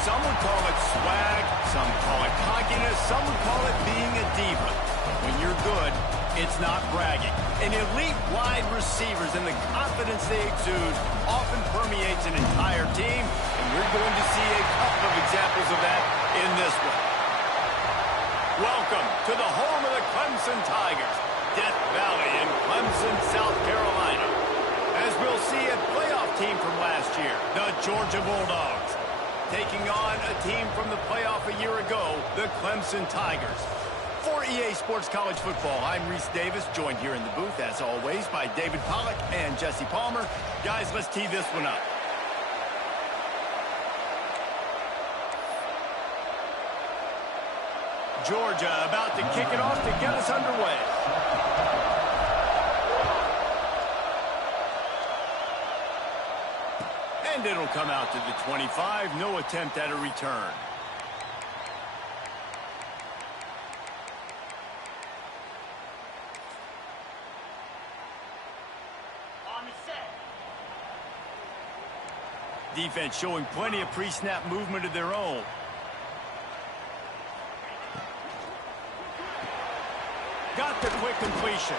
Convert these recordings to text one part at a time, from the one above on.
Some would call it swag, some call it cockiness, some would call it being a diva. When you're good, it's not bragging. And elite wide receivers and the confidence they exude often permeates an entire team, and we're going to see a couple of examples of that in this one. Welcome to the home of the Clemson Tigers, Death Valley in Clemson, South Carolina. As we'll see, a playoff team from last year, the Georgia Bulldogs, taking on a team from the playoff a year ago, the Clemson Tigers. For EA Sports College Football, I'm Reese Davis, joined here in the booth, as always, by David Pollack and Jesse Palmer. Guys, let's tee this one up. Georgia about to kick it off to get us underway. And it'll come out to the 25. No attempt at a return. On the set. Defense showing plenty of pre-snap movement of their own. Got the quick completion.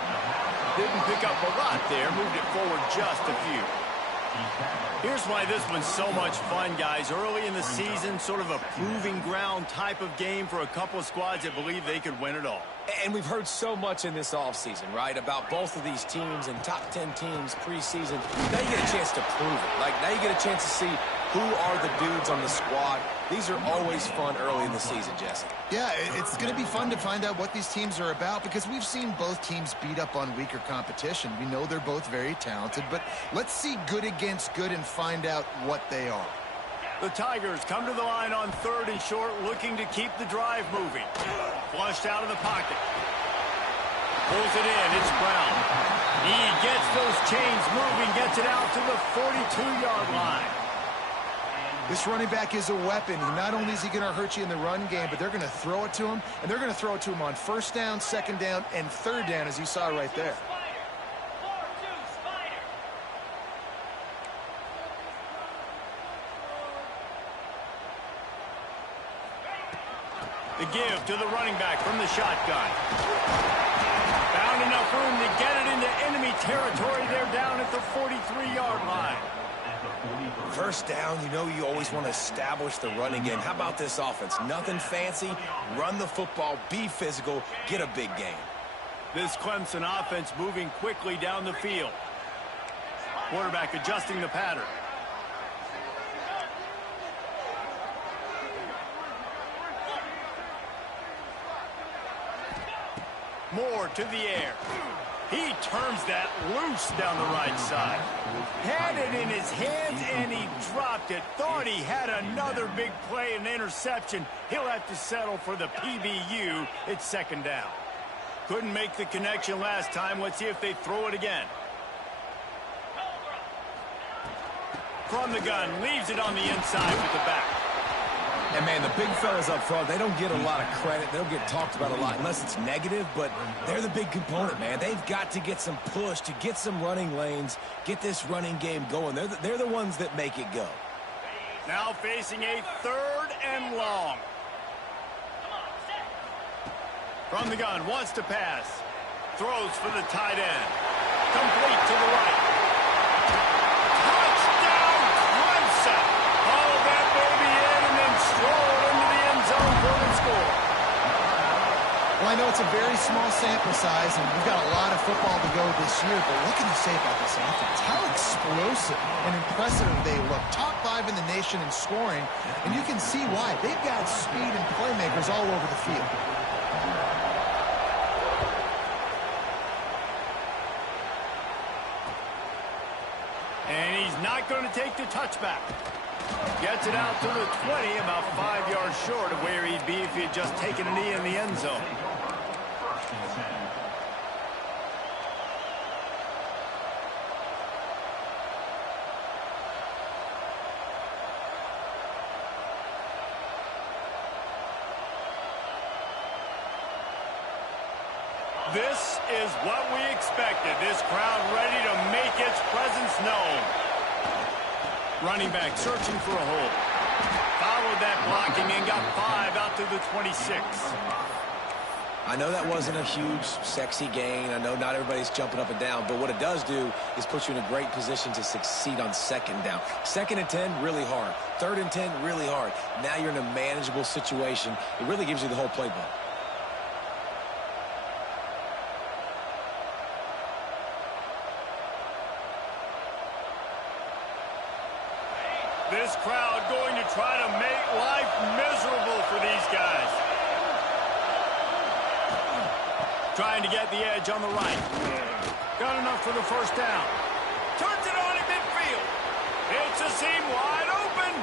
Didn't pick up a lot there. Moved it forward just a few. Here's why this one's so much fun, guys. Early in the season, sort of a proving ground type of game for a couple of squads that believe they could win it all. And we've heard so much in this offseason, right, about both of these teams and top 10 teams preseason. Now you get a chance to prove it. Like, now you get a chance to see who are the dudes on the squad. These are always fun early in the season, Jesse. Yeah, it's going to be fun to find out what these teams are about because we've seen both teams beat up on weaker competition. We know they're both very talented, but let's see good against good and find out what they are. The Tigers come to the line on 3rd and short, looking to keep the drive moving. Flushed out of the pocket. Pulls it in. It's Brown. He gets those chains moving, gets it out to the 42-yard line. This running back is a weapon. Not only is he going to hurt you in the run game, but they're going to throw it to him, and they're going to throw it to him on 1st down, 2nd down, and 3rd down, as you saw right there. The give to the running back from the shotgun. Found enough room to get it into enemy territory. They're down at the 43-yard line. 1st down, you know you always want to establish the running game. How about this offense? Nothing fancy. Run the football, be physical, get a big gain. This Clemson offense moving quickly down the field. Quarterback adjusting the pattern. Moore to the air. He turns that loose down the right side. Had it in his hands, and he dropped it. Thought he had another big play, an interception. He'll have to settle for the PBU. It's 2nd down. Couldn't make the connection last time. Let's see if they throw it again. From the gun, leaves it on the inside with the back. And, man, the big fellas up front, they don't get a lot of credit. They don't get talked about a lot unless it's negative, but they're the big component, man. They've got to get some push to get some running lanes, get this running game going. They're the ones that make it go. Now facing a 3rd and long. From the gun, wants to pass. Throws for the tight end. Complete to the right. Touchdown, Clemson! All that baby in and then stroll into the end zone for the score. Well, I know it's a very small sample size, and we've got a lot of football to go this year, but what can you say about this offense? How explosive and impressive they look. Top 5 in the nation in scoring, and you can see why. They've got speed and playmakers all over the field. And he's not going to take the touchback. Gets it out to the 20, about 5 yards short of where he'd be if he had just taken a knee in the end zone. This is what we expected. This crowd ready to make its presence known. Running back searching for a hole. Foul followed that blocking and got 5 out to the 26. I know that wasn't a huge, sexy gain. I know not everybody's jumping up and down, but what it does do is put you in a great position to succeed on second down. 2nd and 10, really hard. 3rd and 10, really hard. Now you're in a manageable situation. It really gives you the whole playbook. This crowd going to try to make life miserable for these guys. Trying to get the edge on the right. Got enough for the first down. Turns it on in midfield. It's a seam wide open.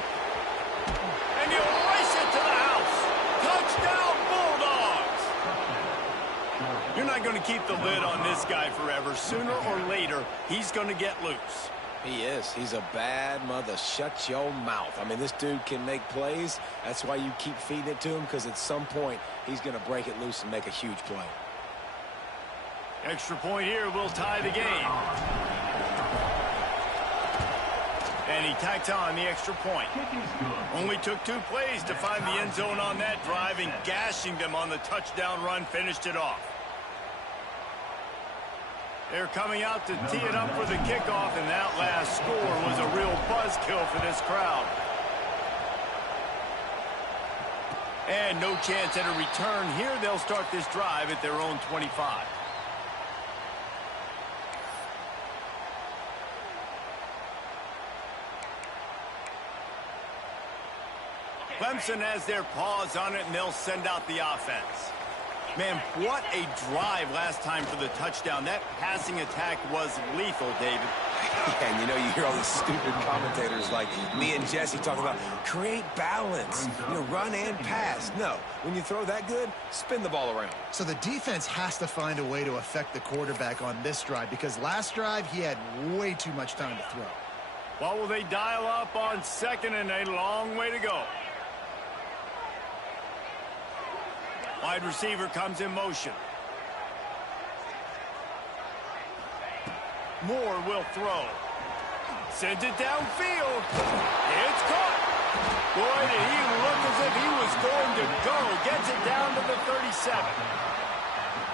And he'll race it to the house. Touchdown, Bulldogs. You're not going to keep the lid on this guy forever. Sooner or later, he's going to get loose. He is. He's a bad mother. Shut your mouth. I mean, this dude can make plays. That's why you keep feeding it to him, because at some point, he's going to break it loose and make a huge play. Extra point here will tie the game. And he tacked on the extra point. Only took 2 plays to find the end zone on that drive, and gashing them on the touchdown run finished it off. They're coming out to tee it up for the kickoff, and that last score was a real buzzkill for this crowd. And no chance at a return here. They'll start this drive at their own 25. Clemson has their paws on it, and they'll send out the offense. Man, what a drive last time for the touchdown. That passing attack was lethal, David. And, you know, you hear all these stupid commentators like me and Jesse talking about create balance, you know, run and pass. No, when you throw that good, spin the ball around. So the defense has to find a way to affect the quarterback on this drive, because last drive he had way too much time to throw. What will they dial up on 2nd and a long way to go? Wide receiver comes in motion. Moore will throw. Sends it downfield. It's caught. Boy, did he look as if he was going to go. Gets it down to the 37.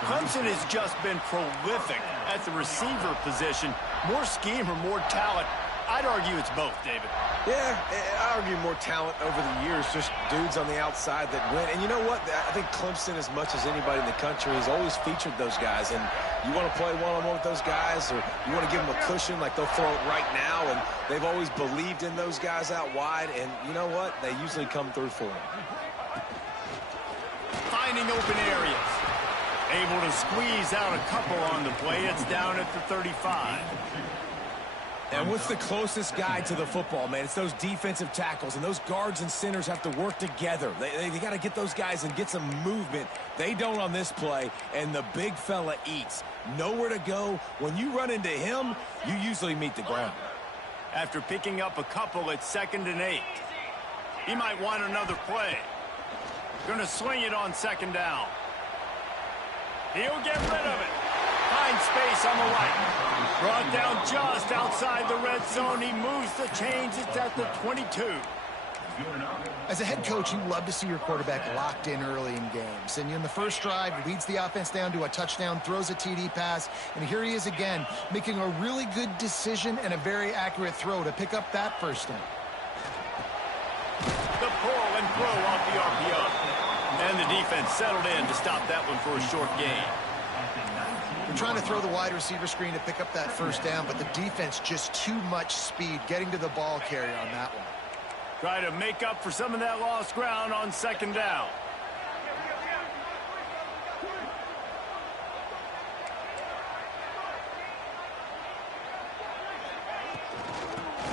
Clemson has just been prolific at the receiver position. More scheme or more talent? I'd argue it's both, David. Yeah, I argue more talent over the years, just dudes on the outside that win. And you know what? I think Clemson, as much as anybody in the country, has always featured those guys. And you want to play one-on-one with those guys, or you want to give them a cushion, like they'll throw it right now. And they've always believed in those guys out wide. And you know what? They usually come through for them. Finding open areas. Able to squeeze out a couple on the play. It's down at the 35. And what's the closest guy to the football, man? It's those defensive tackles, and those guards and centers have to work together. They got to get those guys and get some movement. They don't on this play, and the big fella eats. Nowhere to go. When you run into him, you usually meet the ground. After picking up a couple at 2nd and 8. He might want another play. Going to swing it on 2nd down. He'll get rid of it. Finds space on the right. Brought down just outside the red zone. He moves the chains. It's at the 22. As a head coach, you love to see your quarterback locked in early in games. And in the first drive, leads the offense down to a touchdown, throws a TD pass, and here he is again, making a really good decision and a very accurate throw to pick up that first down. The pull and throw off the RPO. And the defense settled in to stop that one for a short gain. They're trying to throw the wide receiver screen to pick up that first down, but the defense just too much speed getting to the ball carrier on that one. Try to make up for some of that lost ground on 2nd down.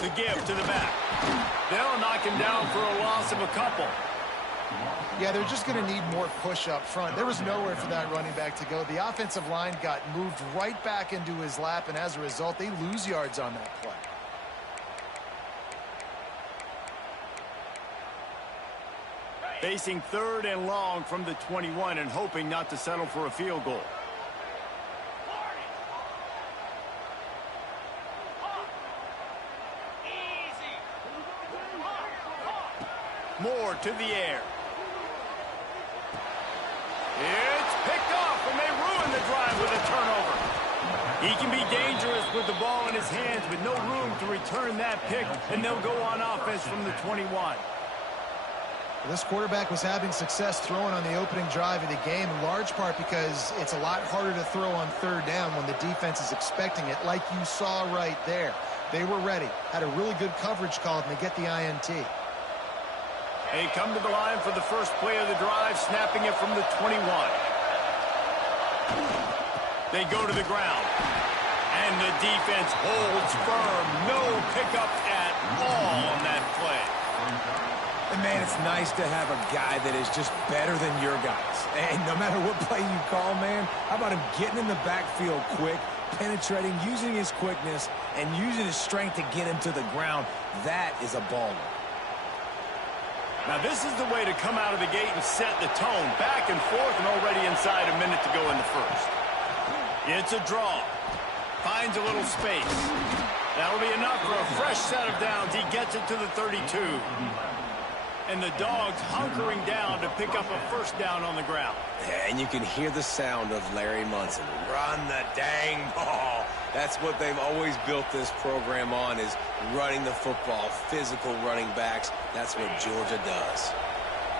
The give to the back. They'll knock him down for a loss of a couple. Yeah, they're just going to need more push up front. There was nowhere for that running back to go. The offensive line got moved right back into his lap, and as a result, they lose yards on that play. Facing 3rd and long from the 21 and hoping not to settle for a field goal. More to the air. It's picked off, and they ruin the drive with a turnover. He can be dangerous with the ball in his hands with no room to return that pick, and they'll go on offense from the 21. This quarterback was having success throwing on the opening drive of the game, in large part because it's a lot harder to throw on third down when the defense is expecting it, like you saw right there. They were ready, had a really good coverage call, and they get the INT. They come to the line for the first play of the drive, snapping it from the 21. They go to the ground, and the defense holds firm. No pickup at all on that play. And, man, it's nice to have a guy that is just better than your guys. And no matter what play you call, man, how about him getting in the backfield quick, penetrating, using his quickness, and using his strength to get him to the ground? That is a baller. Now, this is the way to come out of the gate and set the tone. Back and forth, and already inside a minute to go in the first. It's a draw. Finds a little space. That'll be enough for a fresh set of downs. He gets it to the 32. And the Dogs hunkering down to pick up a first down on the ground. Yeah, and you can hear the sound of Larry Munson. Run the dang ball. That's what they've always built this program on, is running the football, physical running backs. That's what Georgia does.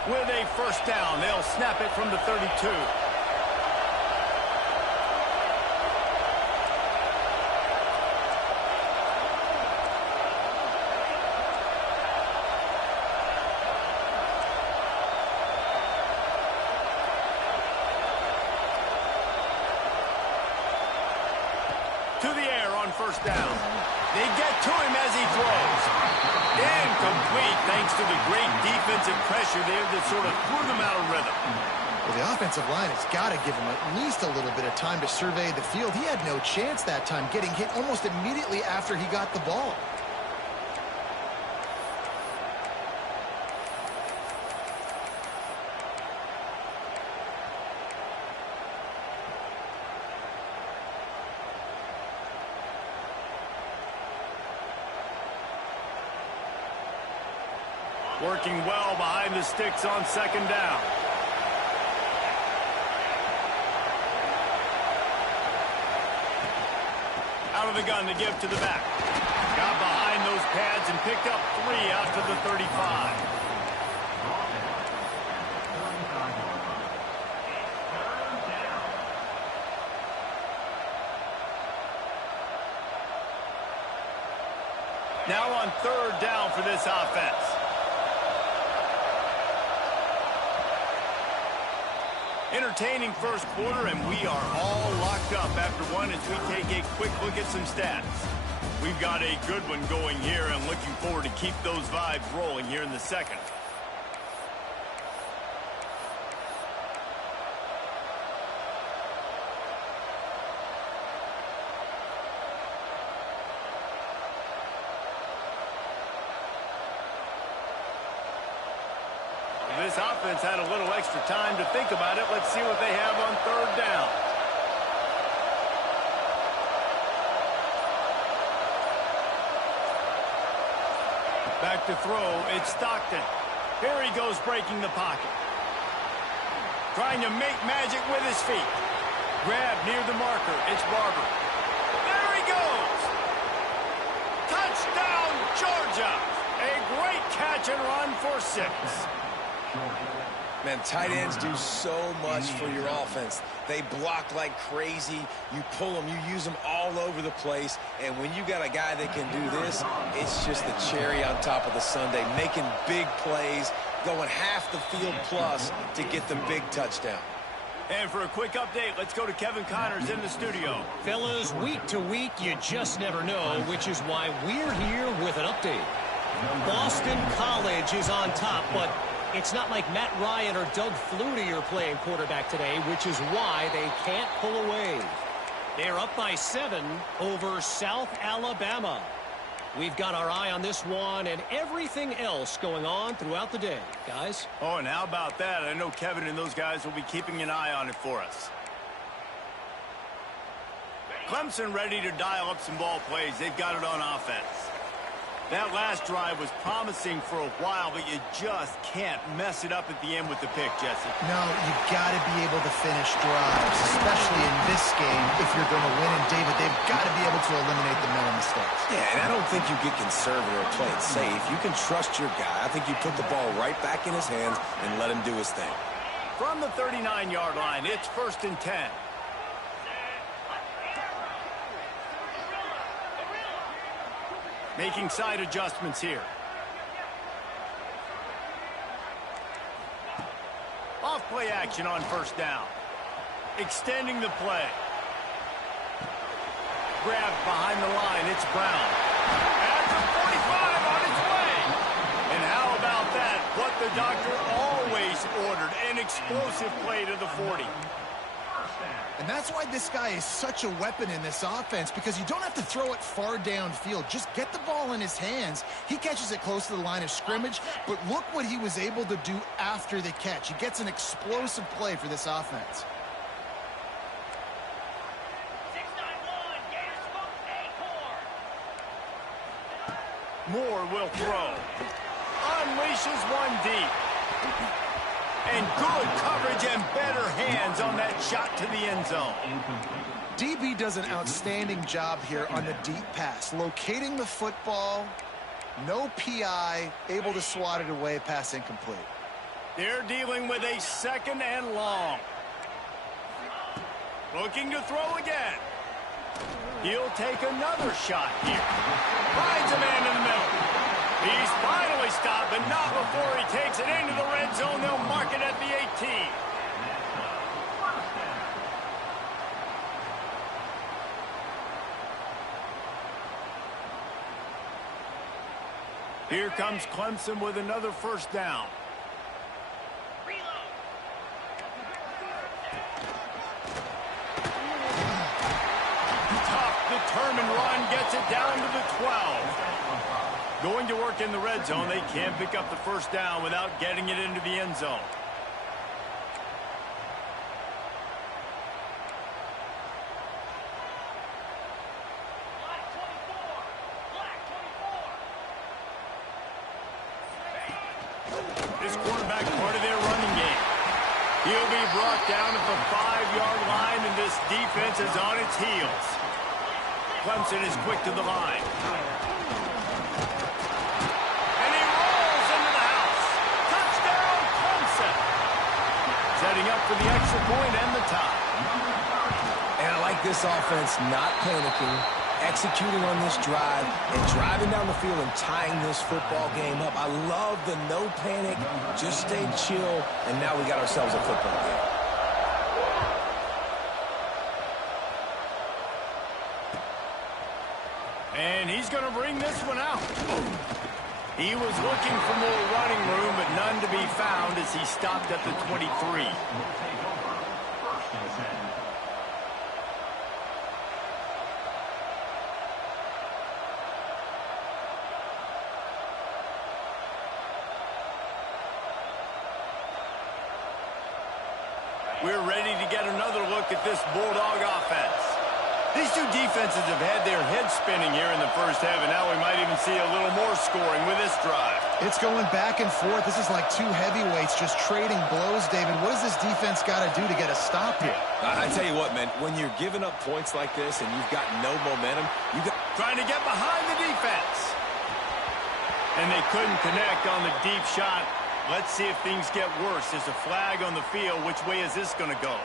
With a first down, they'll snap it from the 32. To the air on first down. They get to him as he throws. Incomplete thanks to the great defensive pressure there that sort of threw them out of rhythm. Well, the offensive line has got to give him at least a little bit of time to survey the field. He had no chance that time, getting hit almost immediately after he got the ball. Working well behind the sticks on second down. Out of the gun to give to the back. Got behind those pads and picked up 3 out to the 35. Now on third down for this offense. Entertaining first quarter, and we are all locked up after one as we take a quick look at some stats. We've got a good one going here, and looking forward to keep those vibes rolling here in the second. This offense had a little extra time to think about it. Let's see what they have on third down. Back to throw. It's Stockton. Here he goes, breaking the pocket. Trying to make magic with his feet. Grab near the marker. It's Barber. There he goes. Touchdown, Georgia. A great catch and run for 6. Man, tight ends do so much for your offense. They block like crazy. You pull them, you use them all over the place. And when you got a guy that can do this, it's just the cherry on top of the sundae, making big plays, going half the field plus to get the big touchdown. And for a quick update, let's go to Kevin Connors in the studio. Fellas, week to week, you just never know, which is why we're here with an update. Boston College is on top, but it's not like Matt Ryan or Doug Flutie are playing quarterback today, which is why they can't pull away. They're up by 7 over South Alabama. We've got our eye on this one and everything else going on throughout the day, guys. Oh, and how about that? I know Kevin and those guys will be keeping an eye on it for us. Clemson ready to dial up some ball plays. They've got it on offense. That last drive was promising for a while, but you just can't mess it up at the end with the pick, Jesse. No, you've got to be able to finish drives, especially in this game if you're going to win. And, David, they've got to be able to eliminate the mental mistakes. Yeah, and I don't think you get conservative or play it safe. You can trust your guy. I think you put the ball right back in his hands and let him do his thing. From the 39-yard line, it's 1st and 10. Making side adjustments here. Off play action on 1st down. Extending the play. Grabbed behind the line. It's Brown. At the 45 on its way. And how about that? What the doctor always ordered. An explosive play to the 40. And that's why this guy is such a weapon in this offense, because you don't have to throw it far downfield. Just get the ball in his hands. He catches it close to the line of scrimmage, but look what he was able to do after the catch. He gets an explosive play for this offense. 691, Gators Acorn. Moore will throw. Unleashes one deep. And good coverage and better hands on that shot to the end zone. DB does an outstanding job here on the deep pass. Locating the football, no PI, able to swat it away, pass incomplete. They're dealing with a 2nd and long. Looking to throw again. He'll take another shot here. Finds a man in the middle. He's finally stopped, but not before he takes it into the red zone. They'll mark it at the 18. Here comes Clemson with another 1st down. Tough, determined run gets it down to the 12. Going to work in the red zone. They can't pick up the 1st down without getting it into the end zone. This quarterback part of their running game. He'll be brought down at the 5-yard line, and this defense is on its heels. Clemson is quick to the line. Setting up for the extra point and the tie. And I like this offense not panicking, executing on this drive, and driving down the field and tying this football game up. I love the no panic, just stay chill, and now we got ourselves a football game. And he's going to bring this one out. He was looking for more running room, but none to be found as he stopped at the 23. We're ready to get another look at this Bulldog offense. These two defenses have had their heads spinning here in the first half, and now we might even see a little more scoring with this drive. It's going back and forth. This is like two heavyweights just trading blows, David. What does this defense got to do to get a stop here? I tell you what, man, when you're giving up points like this and you've got no momentum, you got trying to get behind the defense. And they couldn't connect on the deep shot. Let's see if things get worse. There's a flag on the field. Which way is this going to go?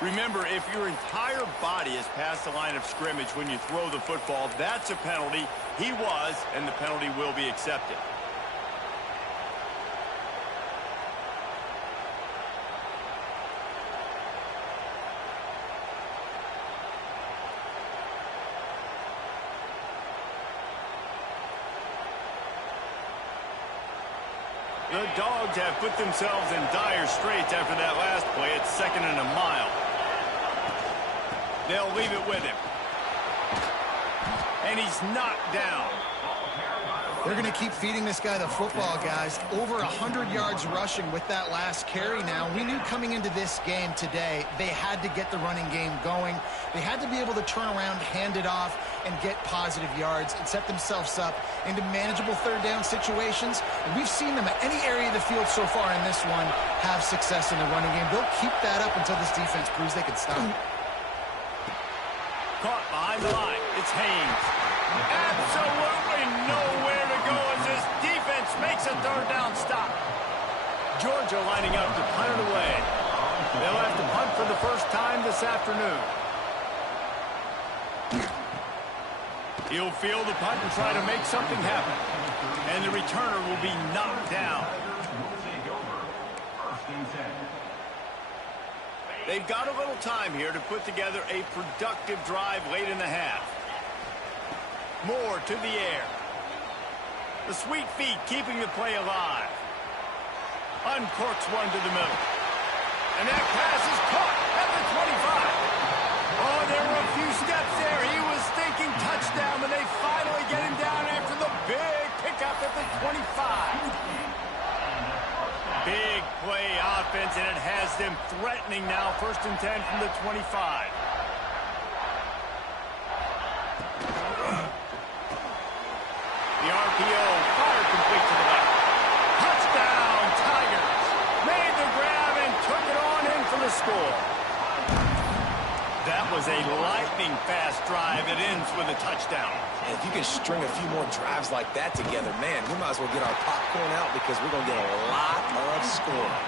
Remember, if your entire body is past the line of scrimmage when you throw the football, that's a penalty. He was, and the penalty will be accepted. The Dogs have put themselves in dire straits after that last play. It's 2nd and a mile. They'll leave it with him. And he's knocked down. They're going to keep feeding this guy the football, guys. Over 100 yards rushing with that last carry now. We knew coming into this game today, they had to get the running game going. They had to be able to turn around, hand it off, and get positive yards and set themselves up into manageable third down situations. And we've seen them at any area of the field so far in this one have success in the running game. They'll keep that up until this defense proves they can stop. Caught behind the line. It's Haynes. Absolutely nowhere to go as this defense makes a third down stop. Georgia lining up to punt it away. They'll have to punt for the first time this afternoon. He'll field the punt and try to make something happen. And the returner will be knocked down. They've got a little time here to put together a productive drive late in the half. Moore to the air. The sweet feet keeping the play alive. Uncorks one to the middle. And that pass is caught at the 25. Oh, there were a few steps there. He was thinking touchdown, but they finally get him down after the big pickup at the 25. Big play offense, and it has them threatening now. 1st and 10 from the 25. The RPO, fire complete to the left. Touchdown, Tigers. Made the grab and took it on in for the score. That was a lightning-fast drive that ends with a touchdown. And if you can string a few more drives like that together, man, we might as well get our popcorn out because we're going to get a lot of scoring.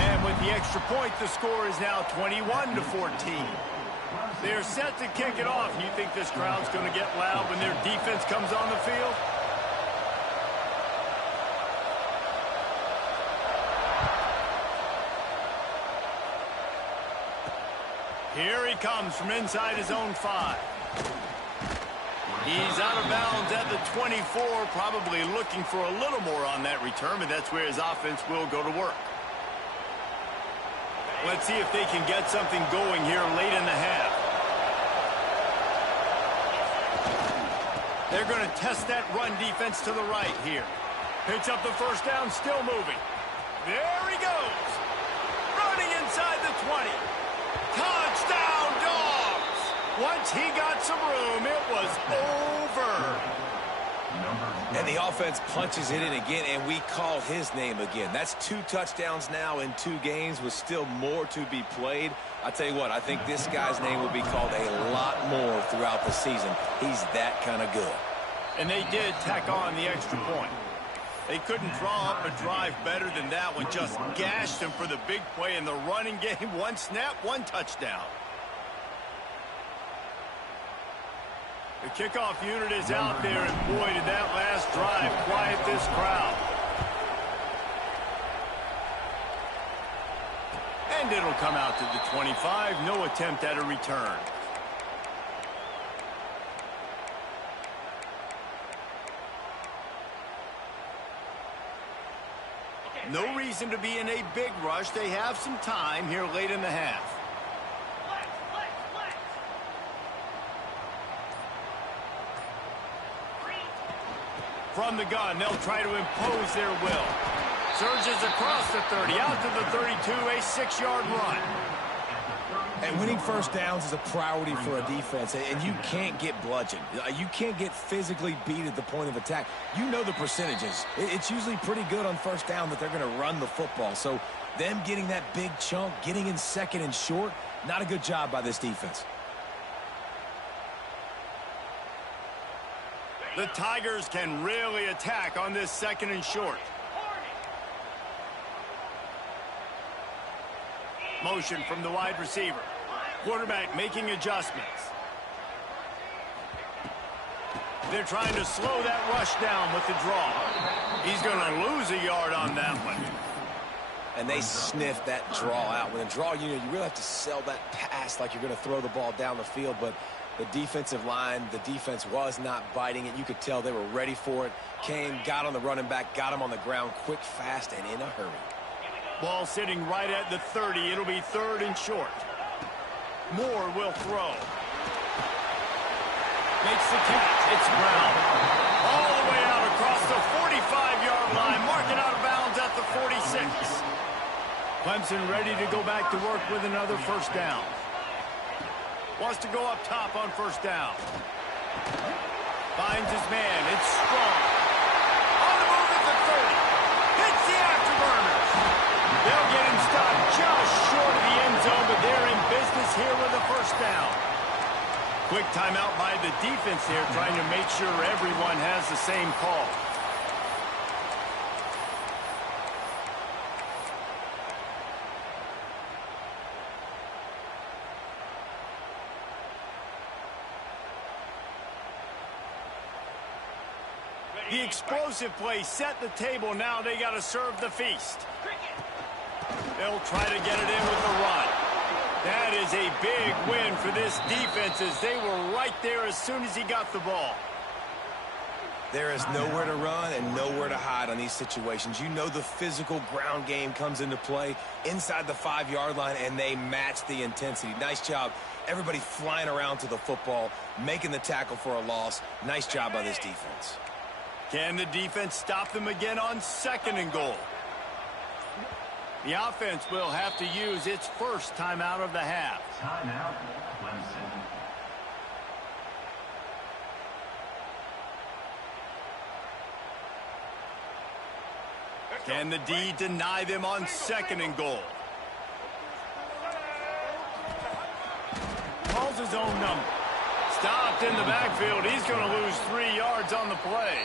And with the extra point, the score is now 21-14. They're set to kick it off. You think this crowd's going to get loud when their defense comes on the field? Here he comes from inside his own 5. He's out of bounds at the 24, probably looking for a little more on that return, but that's where his offense will go to work. Let's see if they can get something going here late in the half. They're going to test that run defense to the right here. Picks up the first down, still moving. There he goes. Running inside the 20. Touchdown, Dogs! Once he got some room, it was over. And the offense punches it in again, and we call his name again. That's 2 touchdowns now in 2 games with still more to be played. I tell you what, I think this guy's name will be called a lot more throughout the season. He's that kind of good. And they did tack on the extra point. They couldn't draw up a drive better than that one. Just gashed him for the big play in the running game. 1 snap, 1 touchdown. The kickoff unit is out there, and boy, did that last drive quiet this crowd. And it'll come out to the 25. No attempt at a return. No reason to be in a big rush. They have some time here late in the half. From the gun, they'll try to impose their will. Surges across the 30, out to the 32, a 6-yard run. And winning first downs is a priority for a defense, and you can't get bludgeoned. You can't get physically beat at the point of attack. You know the percentages. It's usually pretty good on first down that they're going to run the football. So them getting that big chunk, getting in 2nd and short, not a good job by this defense. The Tigers can really attack on this 2nd and short. Motion from the wide receiver. Quarterback making adjustments. They're trying to slow that rush down with the draw. He's going to lose a yard on that one. And they sniff that draw out. With a draw unit, you really have to sell that pass like you're going to throw the ball down the field, but the defensive line, the defense was not biting it. You could tell they were ready for it. Came, got on the running back, got him on the ground quick, fast, and in a hurry. Ball sitting right at the 30. It'll be 3rd and short. Moore will throw. Makes the catch. It's Brown. All the way out across the the 45-yard line, marking out of bounds at the 46. Clemson ready to go back to work with another first down. Wants to go up top on first down. Finds his man. It's strong. On the move at the 30. Hits the afterburners. They'll get him stopped just short of the end zone, but they're in business here with a first down. Quick timeout by the defense there, trying to make sure everyone has the same call. The explosive play set the table. Now they got to serve the feast. They'll try to get it in with the run. That is a big win for this defense as they were right there as soon as he got the ball. There is nowhere to run and nowhere to hide on these situations. You know the physical ground game comes into play inside the 5-yard line, and they match the intensity. Nice job. Everybody flying around to the football, making the tackle for a loss. Nice job by this defense. Can the defense stop them again on 2nd and goal? The offense will have to use its first timeout of the half. Timeout, Clemson. Can the D deny them on 2nd and goal? Calls his own number. Stopped in the backfield. He's going to lose 3 yards on the play.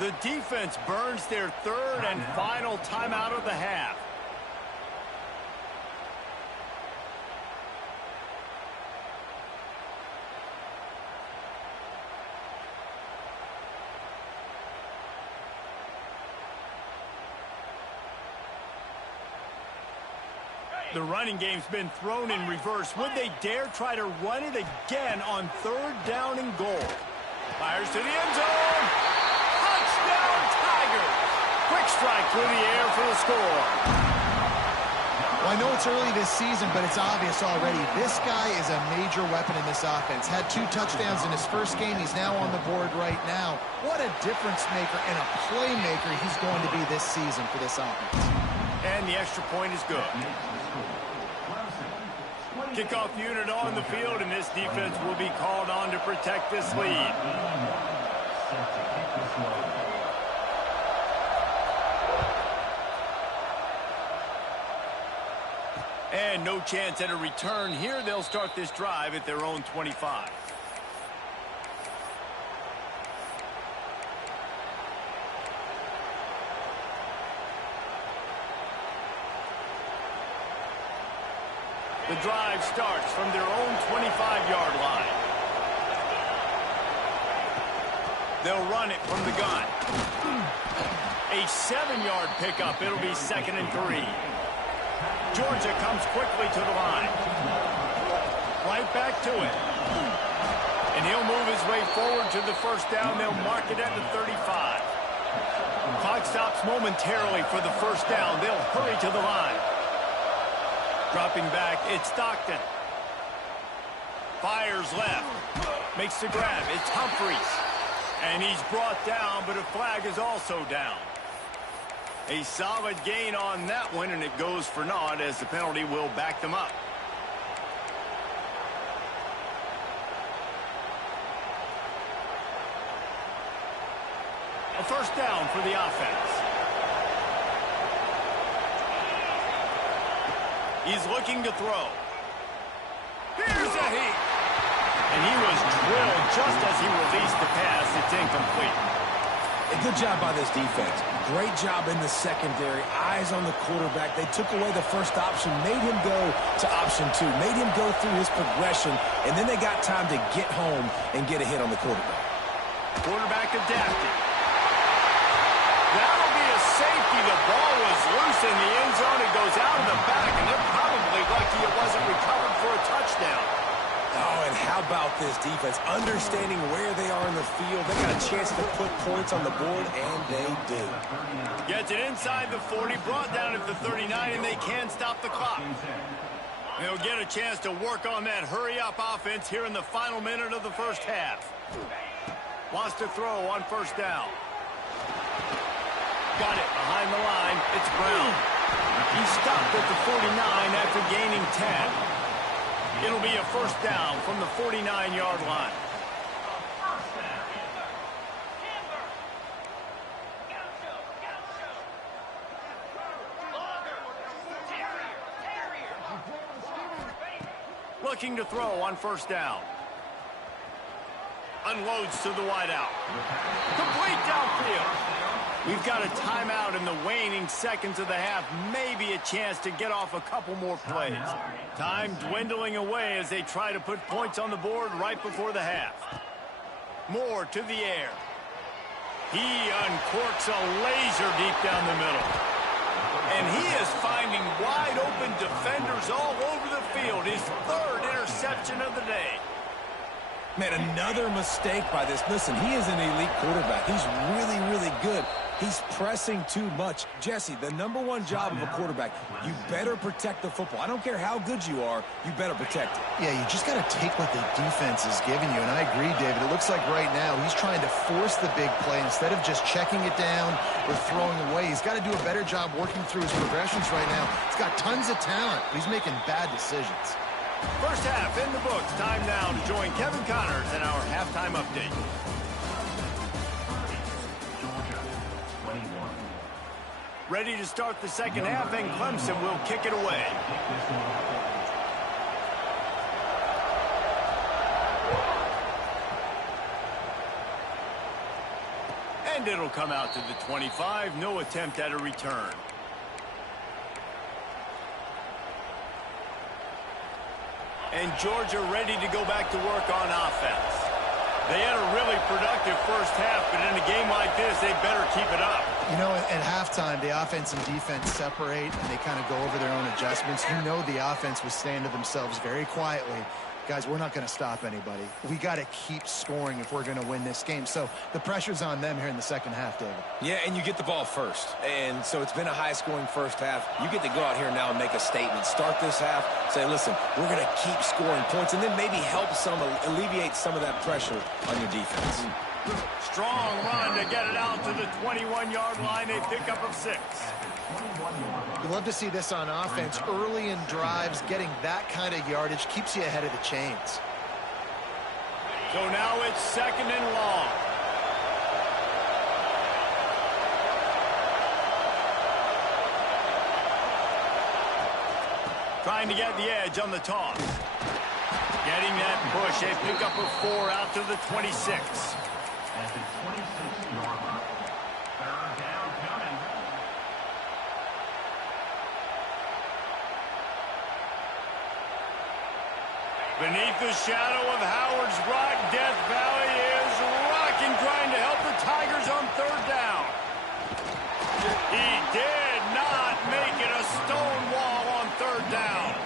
The defense burns their 3rd and final timeout of the half. The running game's been thrown in reverse. Would they dare try to run it again on 3rd down and goal? Fires to the end zone. Touchdown, Tigers. Quick strike through the air for the score. Well, I know it's early this season, but it's obvious already. This guy is a major weapon in this offense. Had 2 touchdowns in his first game. He's now on the board right now. What a difference maker and a playmaker he's going to be this season for this offense. And the extra point is good. Kickoff unit on the field, and this defense will be called on to protect this lead. And no chance at a return here. They'll start this drive at their own 25. The drive starts from their own 25-yard line. They'll run it from the gun. A 7-yard pickup. It'll be 2nd and 3. Georgia comes quickly to the line. Right back to it. And he'll move his way forward to the first down. They'll mark it at the 35. Clock stops momentarily for the first down. They'll hurry to the line. Dropping back, it's Stockton. Fires left. Makes the grab. It's Humphreys. And he's brought down, but a flag is also down. A solid gain on that one, and it goes for naught as the penalty will back them up. A first down for the offense. He's looking to throw. Here's a heat. And he was drilled just as he released the pass. It's incomplete. A good job by this defense. Great job in the secondary. Eyes on the quarterback. They took away the first option, made him go to option 2, made him go through his progression, and then they got time to get home and get a hit on the quarterback. Quarterback adapted. That'll be a safety. The ball was loose in the end zone. It goes out of the back, and they're probably lucky it wasn't recovered for a touchdown. Oh, and how about this defense? Understanding where they are in the field. They got a chance to put points on the board, and they do. Gets it inside the 40, brought down at the 39, and they can stop the clock. They'll get a chance to work on that hurry-up offense here in the final minute of the first half. Wants to throw on first down. Got it behind the line. It's Brown. He stopped at the 49 after gaining 10. It'll be a first down from the 49-yard line. Looking to throw on first down. Unloads to the wideout. Complete downfield. We've got a timeout in the waning seconds of the half. Maybe a chance to get off a couple more plays. Time dwindling away as they try to put points on the board right before the half. Moore to the air. He uncorks a laser deep down the middle. And he is finding wide open defenders all over the field. His third interception of the day. Man, another mistake by this. Listen, he is an elite quarterback. He's really, really good. He's pressing too much. Jesse, the #1 job of a quarterback, you better protect the football. I don't care how good you are, you better protect it. Yeah, you just got to take what the defense is giving you. And I agree, David. It looks like right now he's trying to force the big play instead of just checking it down or throwing away. He's got to do a better job working through his progressions right now. He's got tons of talent, but he's making bad decisions. First half in the books. Time now to join Kevin Connors in our halftime update. Ready to start the second half, and Clemson will kick it away. And it'll come out to the 25. No attempt at a return. And Georgia ready to go back to work on offense. They had a really productive first half, but in a game like this, they better keep it up. You know, at halftime, the offense and defense separate, and they kind of go over their own adjustments. You know the offense was saying to themselves very quietly, guys, we're not going to stop anybody. We got to keep scoring if we're going to win this game. So the pressure's on them here in the second half, David. Yeah, and you get the ball first. And so it's been a high-scoring first half. You get to go out here now and make a statement. Start this half, say, listen, we're going to keep scoring points, and then maybe help alleviate some of that pressure on your defense. Strong run to get it out to the 21-yard line. A pickup of 6. You love to see this on offense. Early in drives, getting that kind of yardage keeps you ahead of the chains. So now it's second and long. Trying to get the edge on the toss. Getting that push. A pickup of 4 out to the 26. At the 26-yard line. Third down coming. Beneath the shadow of Howard's Rock, Death Valley is rocking, trying to help the Tigers on third down. He did not make it. A stone wall on third down.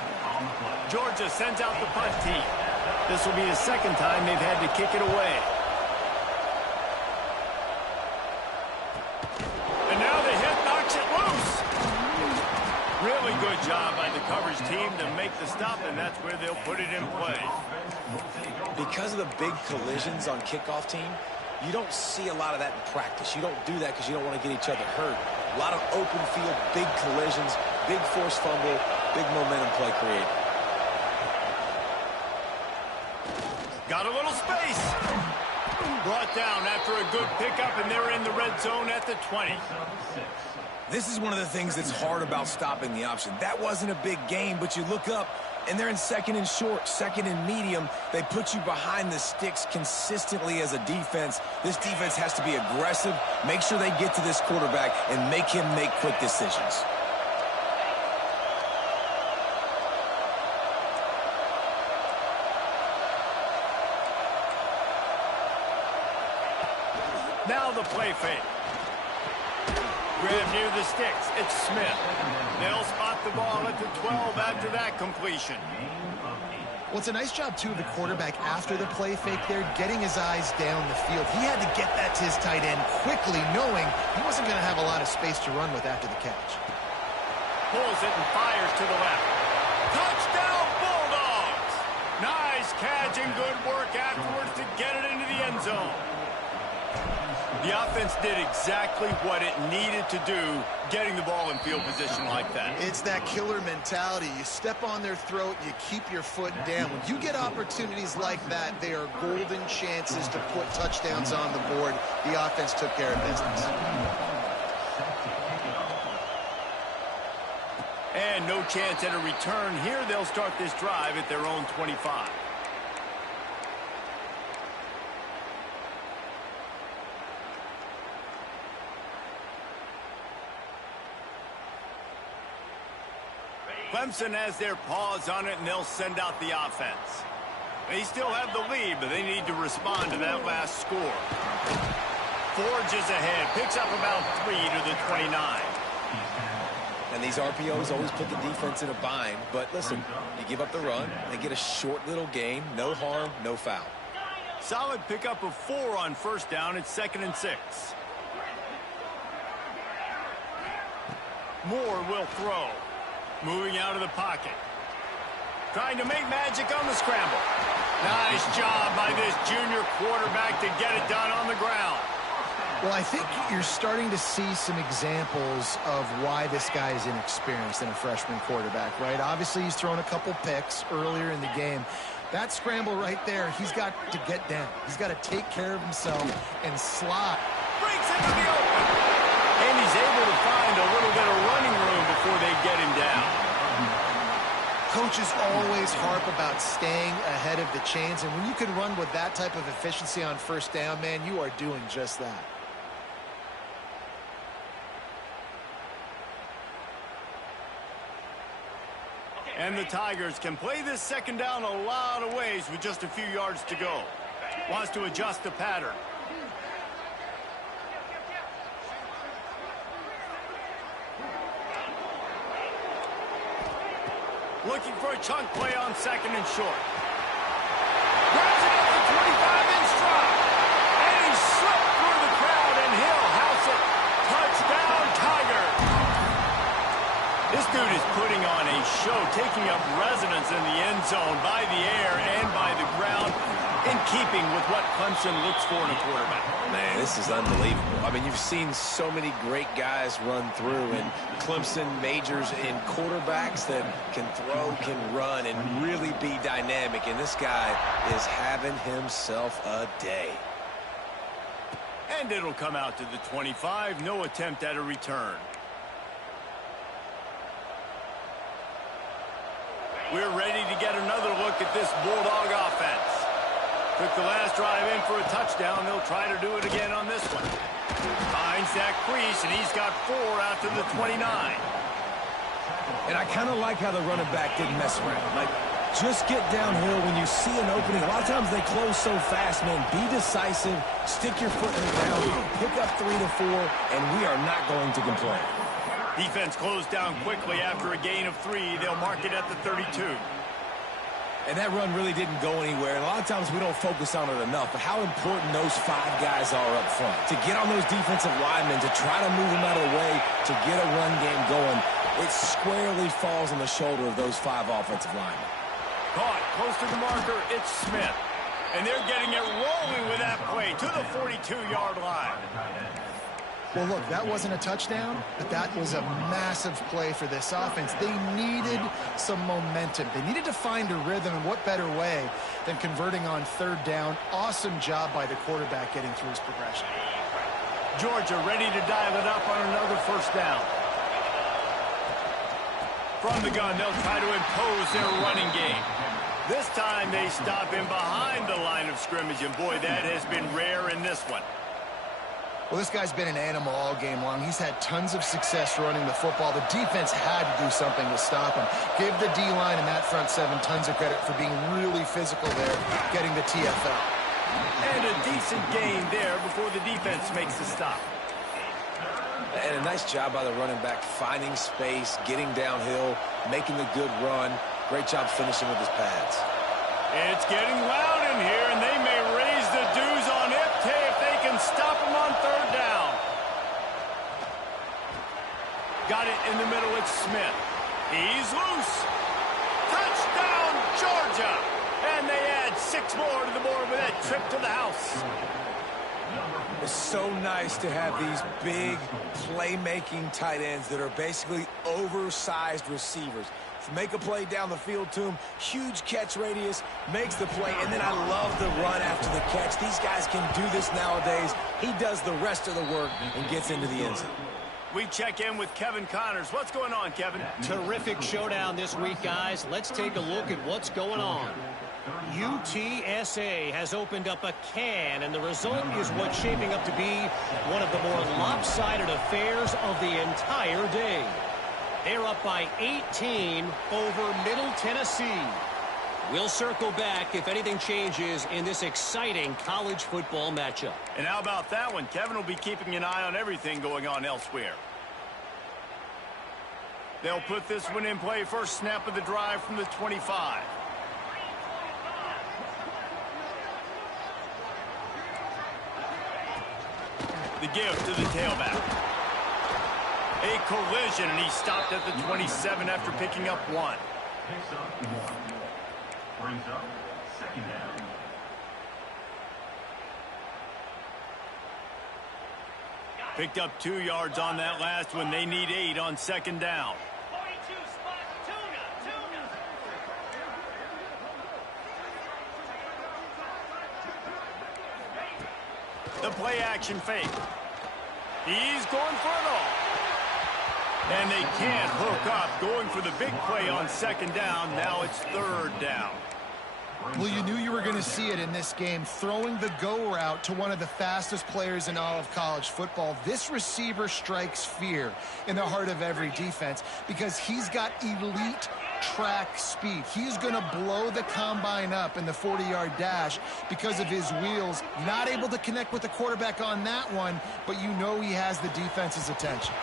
Georgia sends out the punt team. This will be the second time they've had to kick it away. And now the hit knocks it loose. Really good job by the coverage team to make the stop, and that's where they'll put it in play. Because of the big collisions on kickoff team, you don't see a lot of that in practice. You don't do that because you don't want to get each other hurt. A lot of open field, big collisions, big forced fumble, big momentum play created. Got a little space. Brought down after a good pickup, and they're in the red zone at the 20. This is one of the things that's hard about stopping the option. That wasn't a big game, but you look up, and they're in second and short, second and medium. They put you behind the sticks consistently as a defense. This defense has to be aggressive, make sure they get to this quarterback, and make him make quick decisions. Now the play fake. Grab near the sticks. It's Smith. They'll spot the ball at the 12 after that completion. Well, it's a nice job, too, of the quarterback after the play fake there, getting his eyes down the field. He had to get that to his tight end quickly, knowing he wasn't going to have a lot of space to run with after the catch. Pulls it and fires to the left. Touchdown, Bulldogs! Nice catch and good work afterwards to get it into the end zone. The offense did exactly what it needed to do, getting the ball in field position like that. It's that killer mentality. You step on their throat, you keep your foot down. When you get opportunities like that, they are golden chances to put touchdowns on the board. The offense took care of business. And no chance at a return here. They'll start this drive at their own 25. Clemson has their paws on it, and they'll send out the offense. They still have the lead, but they need to respond to that last score. Forges ahead, picks up about 3 to the 29. And these RPOs always put the defense in a bind. But listen, you give up the run, they get a short little gain, no harm, no foul. Solid pickup of 4 on first down. It's 2nd and 6. Moore will throw. Moving out of the pocket. Trying to make magic on the scramble. Nice job by this junior quarterback to get it done on the ground. Well, I think you're starting to see some examples of why this guy is inexperienced in a freshman quarterback, right? Obviously, he's thrown a couple picks earlier in the game. That scramble right there, he's got to get down. He's got to take care of himself and slide. Breaks into the open. And he's able to find a little bit of running room before they get him down. Coaches always harp about staying ahead of the chains, and when you can run with that type of efficiency on first down, man, you are doing just that. And the Tigers can play this second down a lot of ways with just a few yards to go. Wants to adjust the pattern. Looking for a chunk play on 2nd and short. Grabs it at the 25 in stride. And he slipped through the crowd, and he'll house it. Touchdown, Tigers. This dude is putting on a show, taking up residence in the end zone by the air and by the ground, in keeping with what Clemson looks for in a quarterback. Man, this is unbelievable. I mean, you've seen so many great guys run through, and Clemson majors in quarterbacks that can throw, can run, and really be dynamic. And this guy is having himself a day. And it'll come out to the 25. No attempt at a return. We're ready to get another look at this Bulldog offense. Took the last drive in for a touchdown. They'll try to do it again on this one. Finds that crease, and he's got 4 out to the 29. And I kind of like how the running back didn't mess around. Like, just get downhill when you see an opening. A lot of times they close so fast, man. Be decisive, stick your foot in the ground, pick up 3 to 4, and we are not going to complain. Defense closed down quickly after a gain of 3. They'll mark it at the 32. And that run really didn't go anywhere. And a lot of times we don't focus on it enough, but how important those 5 guys are up front. To get on those defensive linemen, to try to move them out of the way, to get a run game going, it squarely falls on the shoulder of those 5 offensive linemen. Caught close to the marker. It's Smith. And they're getting it rolling with that play to the 42-yard line. Well, look, that wasn't a touchdown, but that was a massive play for this offense. They needed some momentum. They needed to find a rhythm, and what better way than converting on 3rd down. Awesome job by the quarterback getting through his progression. Georgia ready to dial it up on another first down. From the gun, they'll try to impose their running game. This time they stop him behind the line of scrimmage, and boy, that has been rare in this one. Well, this guy's been an animal all game long. He's had tons of success running the football. The defense had to do something to stop him. Give the D-line and that front 7 tons of credit for being really physical there, getting the TFL. And a decent gain there before the defense makes the stop. And a nice job by the running back, finding space, getting downhill, making the good run. Great job finishing with his pads. It's getting loud in here, and they may raise the dues on Ipte if they can stop him on 3rd down. Got it in the middle. It's Smith. He's loose. Touchdown, Georgia. And they add 6 more to the board with that trip to the house. It's so nice to have these big playmaking tight ends that are basically oversized receivers. Make a play down the field to him, huge catch radius, makes the play, and then I love the run after the catch. These guys can do this nowadays. He does the rest of the work and gets into the end zone. We check in with Kevin Connors. What's going on, Kevin? Terrific showdown this week, guys. Let's take a look at what's going on. UTSA has opened up a can, and the result is what's shaping up to be one of the more lopsided affairs of the entire day. They're up by 18 over Middle Tennessee. We'll circle back if anything changes in this exciting college football matchup. And how about that one? Kevin will be keeping an eye on everything going on elsewhere. They'll put this one in play. First snap of the drive from the 25. The give to the tailback. A collision, and he stopped at the 27 after picking up one. Picks up one. Brings up second down. Picked up 2 yards on that last one. They need 8 on second down. 42 spot, tuna. The play action fake. He's going for it all. And they can't hook up. Going for the big play on second down. Now it's third down. Well, you knew you were going to see it in this game, throwing the go route to one of the fastest players in all of college football. This receiver strikes fear in the heart of every defense because he's got elite track speed. He's going to blow the combine up in the 40-yard dash because of his wheels. Not able to connect with the quarterback on that one, but you know he has the defense's attention.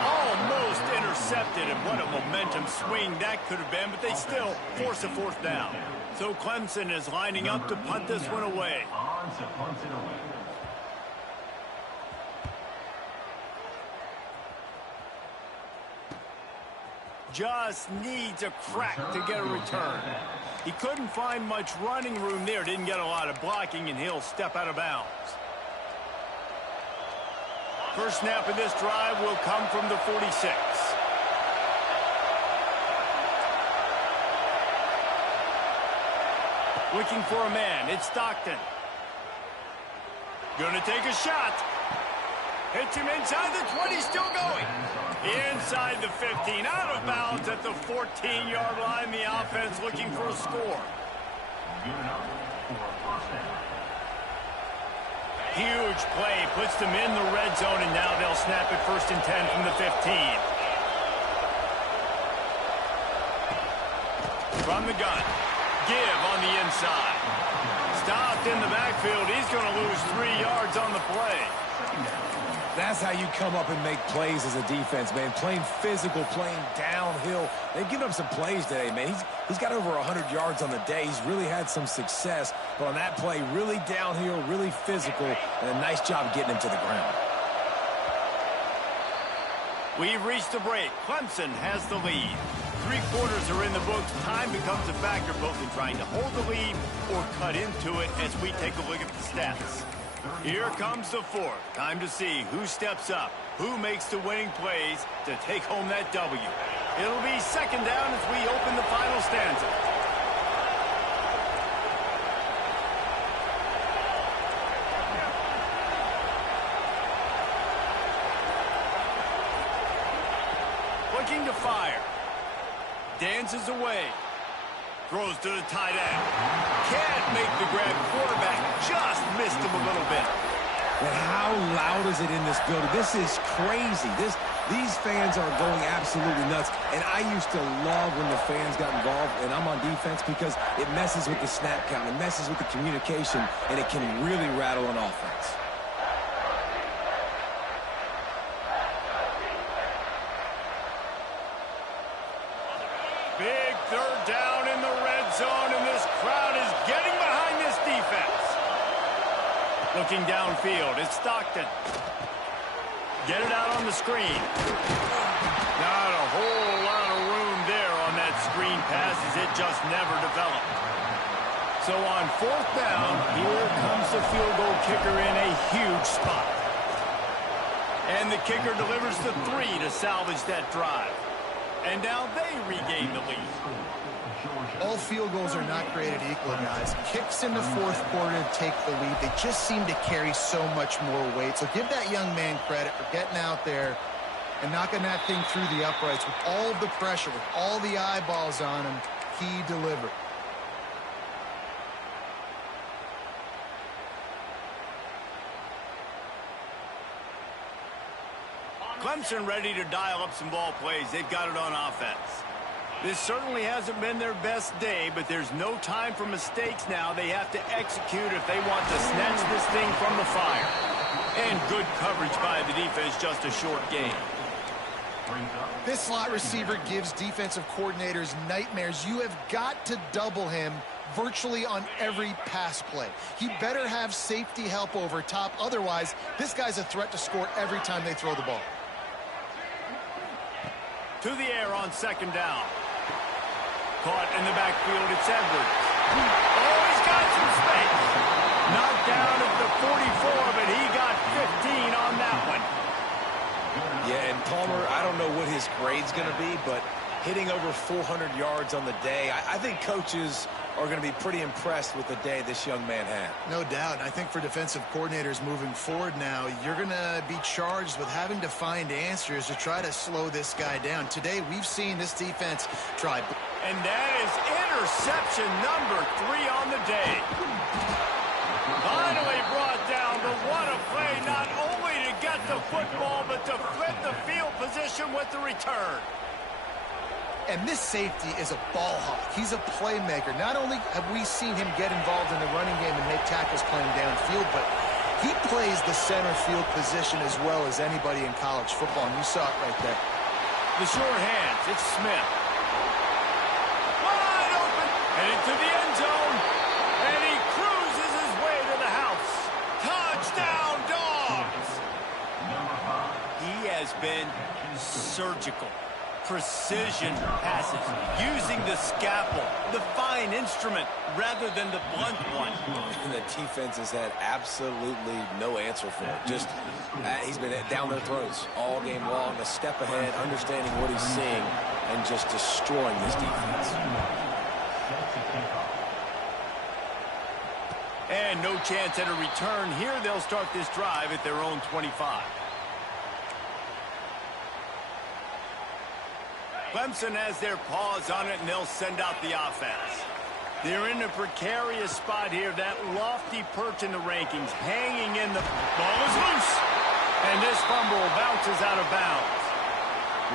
Almost intercepted, and what a momentum swing that could have been, but they still force a fourth down. So Clemson is lining up to punt this one away. On to punt it away. Just needs a crack to get a return. He couldn't find much running room there. Didn't get a lot of blocking, and he'll step out of bounds. First snap of this drive will come from the 46. Looking for a man. It's Stockton. Gonna take a shot. Hits him inside the 20, still going. Inside the 15, out of bounds at the 14-yard line. The offense looking for a score. Good enough for a first down. Huge play, puts them in the red zone, and now they'll snap it first and 10 from the 15. From the gun, give on the inside. Stopped in the backfield. He's going to lose 3 yards on the play. That's how you come up and make plays as a defense, man. Playing physical, playing downhill. They've given up some plays today, man. He's got over 100 yards on the day. He's really had some success. But on that play, really downhill, really physical, and a nice job getting him to the ground. We've reached the break. Clemson has the lead. 3 quarters are in the books. Time becomes a factor both in trying to hold the lead or cut into it as we take a look at the stats. Here comes the fourth. Time to see who steps up, who makes the winning plays to take home that W. It'll be second down as we open the final stanza. Looking to fire. Dances away. Throws to the tight end. Can't make the grab. Quarterback just missed him a little bit. And how loud is it in this building? This is crazy. These fans are going absolutely nuts. And I used to love when the fans got involved, and I'm on defense, because it messes with the snap count. It messes with the communication, and it can really rattle an offense. Big third down in the red zone, and this crowd is getting behind this defense. Looking downfield, it's Stockton. Get it out on the screen. Not a whole lot of room there on that screen pass, as it just never developed. So on fourth down, here comes the field goal kicker in a huge spot. And the kicker delivers the 3 to salvage that drive. And now they regain the lead. All field goals are not created equal, guys. Kicks in the fourth quarter to take the lead. They just seem to carry so much more weight. So give that young man credit for getting out there and knocking that thing through the uprights with all of the pressure, with all the eyeballs on him. He delivered. Clemson ready to dial up some ball plays. They've got it on offense. This certainly hasn't been their best day, but there's no time for mistakes now. They have to execute if they want to snatch this thing from the fire. And good coverage by the defense, just a short gain. This slot receiver gives defensive coordinators nightmares. You have got to double him virtually on every pass play. He better have safety help over top. Otherwise, this guy's a threat to score every time they throw the ball. To the air on second down. Caught in the backfield, it's Edwards. Oh, he's got some space. Knocked down at the 44, but he got 15 on that one. Yeah, and Palmer, I don't know what his grade's going to be, but hitting over 400 yards on the day, I think coaches are going to be pretty impressed with the day this young man had. No doubt. I think for defensive coordinators moving forward now, you're going to be charged with having to find answers to try to slow this guy down. Today, we've seen this defense try. And that is interception number 3 on the day. Finally brought down, but what a play, not only to get the football, but to flip the field position with the return. And this safety is a ball hawk. He's a playmaker. Not only have we seen him get involved in the running game and make tackles playing downfield, but he plays the center field position as well as anybody in college football, and you saw it right there. The sure hands, it's Smith. Wide open, and into the end zone, and he cruises his way to the house. Touchdown, Dogs! He has been surgical. Precision passes, using the scalpel, the fine instrument, rather than the blunt one. And the defense has had absolutely no answer for it. Just, he's been down their throats all game long, a step ahead, understanding what he's seeing, and just destroying this defense. And no chance at a return here. They'll start this drive at their own 25. Clemson has their paws on it, and they'll send out the offense. They're in a precarious spot here. That lofty perch in the rankings, hanging in the ball is loose. And this fumble bounces out of bounds.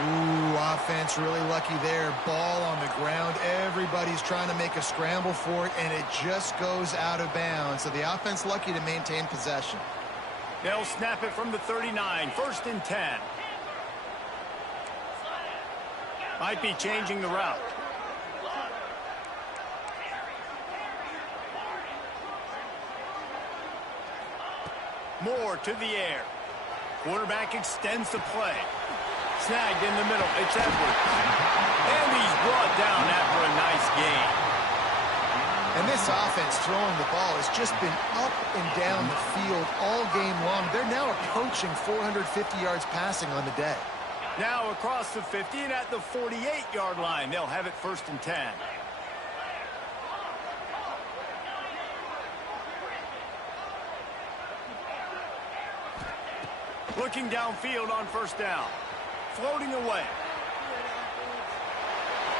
Ooh, offense really lucky there. Ball on the ground. Everybody's trying to make a scramble for it, and it just goes out of bounds. So the offense lucky to maintain possession. They'll snap it from the 39, 1st and 10. Might be changing the route. Moore to the air. Quarterback extends the play. Snagged in the middle. It's Edwards. And he's brought down after a nice gain. And this offense throwing the ball has just been up and down the field all game long. They're now approaching 450 yards passing on the day. Now across the 50 and at the 48-yard line. They'll have it 1st and 10. Looking downfield on 1st down. Floating away.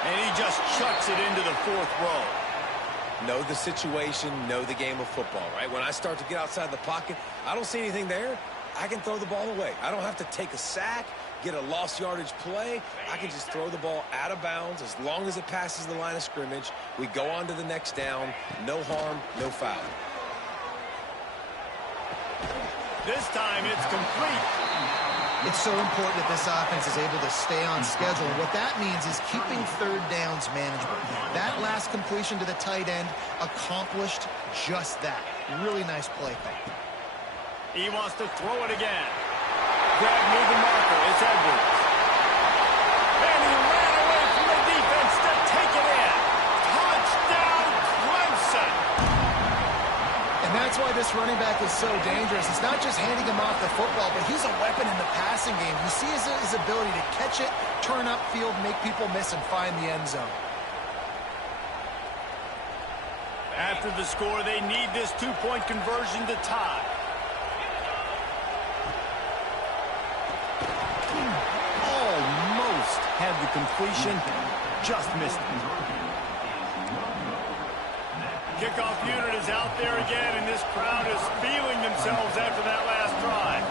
And he just chucks it into the 4th row. Know the situation, know the game of football, right? When I start to get outside the pocket, I don't see anything there. I can throw the ball away. I don't have to take a sack, get a lost yardage play. I can just throw the ball out of bounds as long as it passes the line of scrimmage. We go on to the next down. No harm, no foul. This time it's complete. It's so important that this offense is able to stay on schedule. And what that means is keeping 3rd downs manageable. That last completion to the tight end accomplished just that. Really nice play call. He wants to throw it again. Grab near the marker. It's Edwards. And he ran away from the defense to take it in. Touchdown, Clemson. this running back is so dangerous. It's not just handing him off the football, but he's a weapon in the passing game. You see his ability to catch it, turn upfield, make people miss, and find the end zone. After the score, they need this two-point conversion to tie. Almost had the completion, just missed it. Kickoff unit is out there again, and this crowd is feeling themselves after that last drive.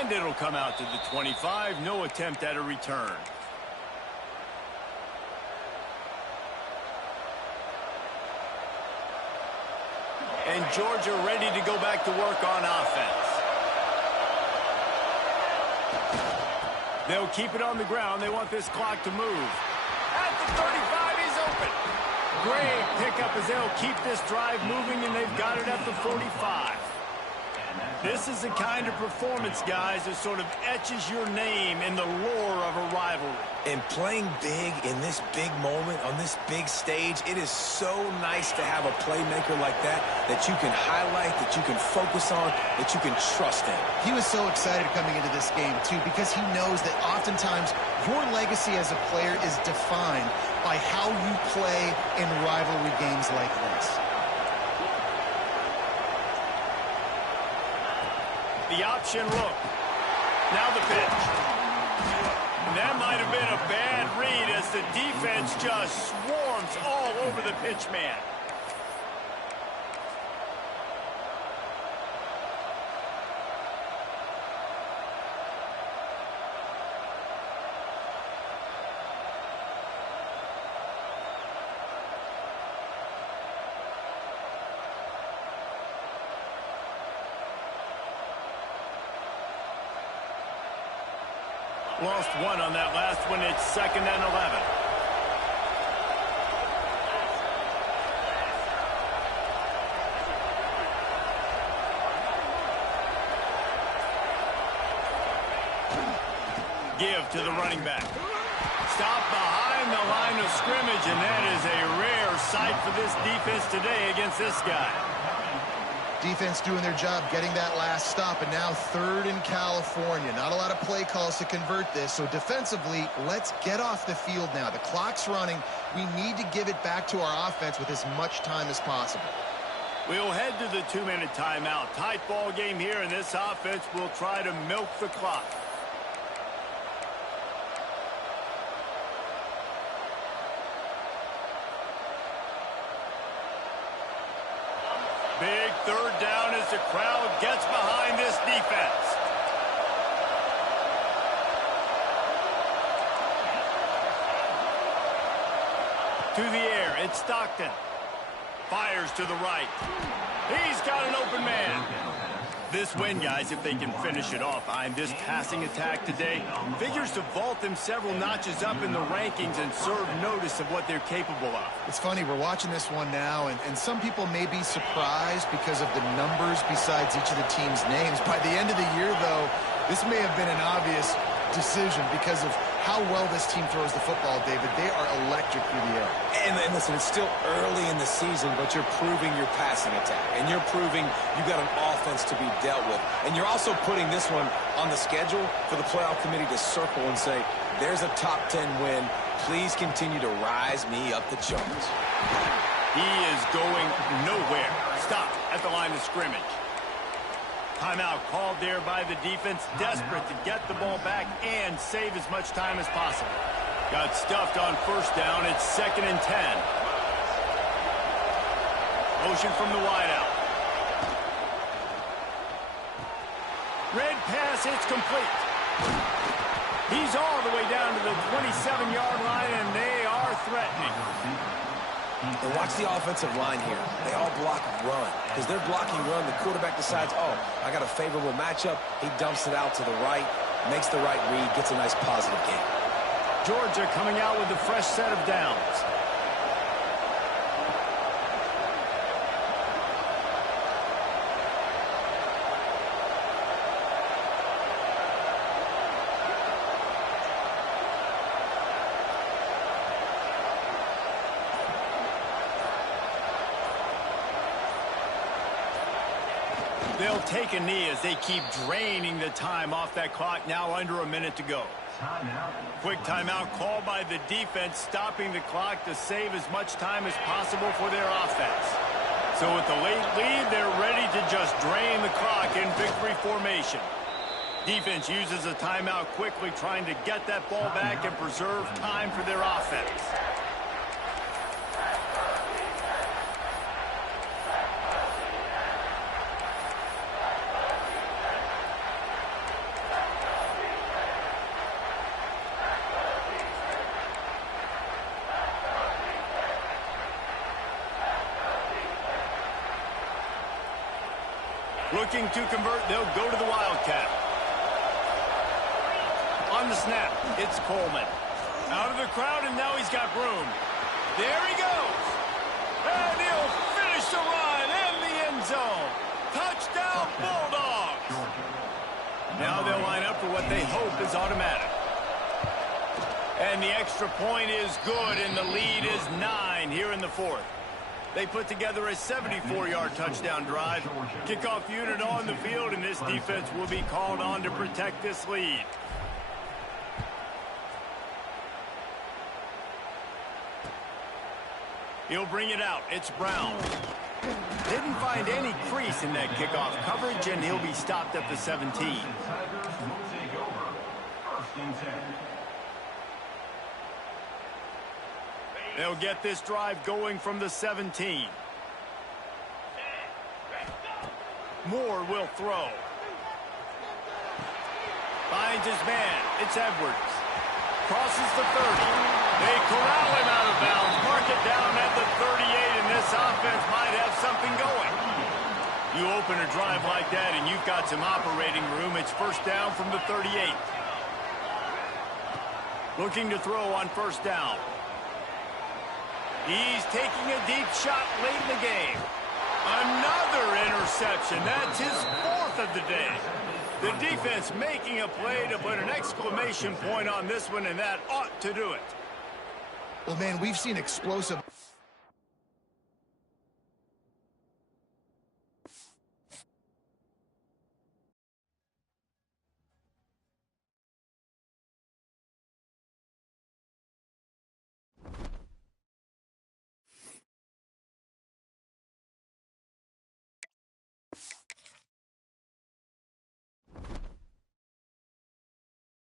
And it'll come out to the 25. No attempt at a return. And Georgia ready to go back to work on offense. They'll keep it on the ground. They want this clock to move. At the 35, he's open. Great pickup as they'll keep this drive moving, and they've got it at the 45. This is the kind of performance, guys, that sort of etches your name in the lore of a rivalry. And playing big in this big moment, on this big stage, it is so nice to have a playmaker like that you can highlight, that you can focus on, that you can trust in. He was so excited coming into this game, too, because he knows that oftentimes your legacy as a player is defined by how you play in rivalry games like this. The option look. Now the pitch. That might have been a bad read as the defense just swarms all over the pitch man. Lost one on that last one. It's 2nd and 11. Give to the running back. Stop behind the line of scrimmage, and that is a rare sight for this defense today against this guy. Defense doing their job, getting that last stop, and now 3rd in California. Not a lot of play calls to convert this, so defensively, let's get off the field now. The clock's running. We need to give it back to our offense with as much time as possible. We'll head to the 2-minute timeout. Tight ball game here, and this offense will try to milk the clock. Big 3rd down as the crowd gets behind this defense. To the air, it's Stockton. Fires to the right. He's got an open man. This win, guys, if they can finish it off behind this passing attack today, figures to vault them several notches up in the rankings and serve notice of what they're capable of. It's funny, we're watching this one now, and some people may be surprised because of the numbers besides each of the team's names. By the end of the year, though, this may have been an obvious decision because of how well this team throws the football, David. They are electric through the air. And listen, it's still early in the season, but you're proving your passing attack. And you're proving you've got an offense to be dealt with. And you're also putting this one on the schedule for the playoff committee to circle and say, there's a top 10 win. Please continue to rise me up the charts. He is going nowhere. Stop at the line of scrimmage. Timeout called there by the defense, desperate to get the ball back and save as much time as possible. Got stuffed on 1st down. It's 2nd and 10. Motion from the wideout. Red pass, it's complete. He's all the way down to the 27-yard line, and they are threatening. And watch the offensive line here. They all block run. Because they're blocking run, the quarterback decides, oh, I got a favorable matchup. He dumps it out to the right, makes the right read, gets a nice positive gain. Georgia coming out with a fresh set of downs. They'll take a knee as they keep draining the time off that clock. Now under a minute to go. Quick timeout called by the defense, stopping the clock to save as much time as possible for their offense. So with the late lead, they're ready to just drain the clock in victory formation. Defense uses a timeout quickly, trying to get that ball back and preserve time for their offense. Looking to convert, they'll go to the Wildcat. On the snap, it's Coleman. Out of the crowd, and now he's got room. There he goes. And he'll finish the run in the end zone. Touchdown, Bulldogs. Now they'll line up for what they hope is automatic. And the extra point is good, and the lead is 9 here in the fourth. They put together a 74-yard touchdown drive. Kickoff unit on the field, and this defense will be called on to protect this lead. He'll bring it out. It's Brown. Didn't find any crease in that kickoff coverage, and he'll be stopped at the 17. They'll get this drive going from the 17. Moore will throw. Finds his man. It's Edwards. Crosses the 30. They corral him out of bounds. Mark it down at the 38, and this offense might have something going. You open a drive like that, and you've got some operating room. It's first down from the 38. Looking to throw on first down. He's taking a deep shot late in the game. Another interception. That's his 4th of the day. The defense making a play to put an exclamation point on this one, and that ought to do it. Well, man, we've seen explosive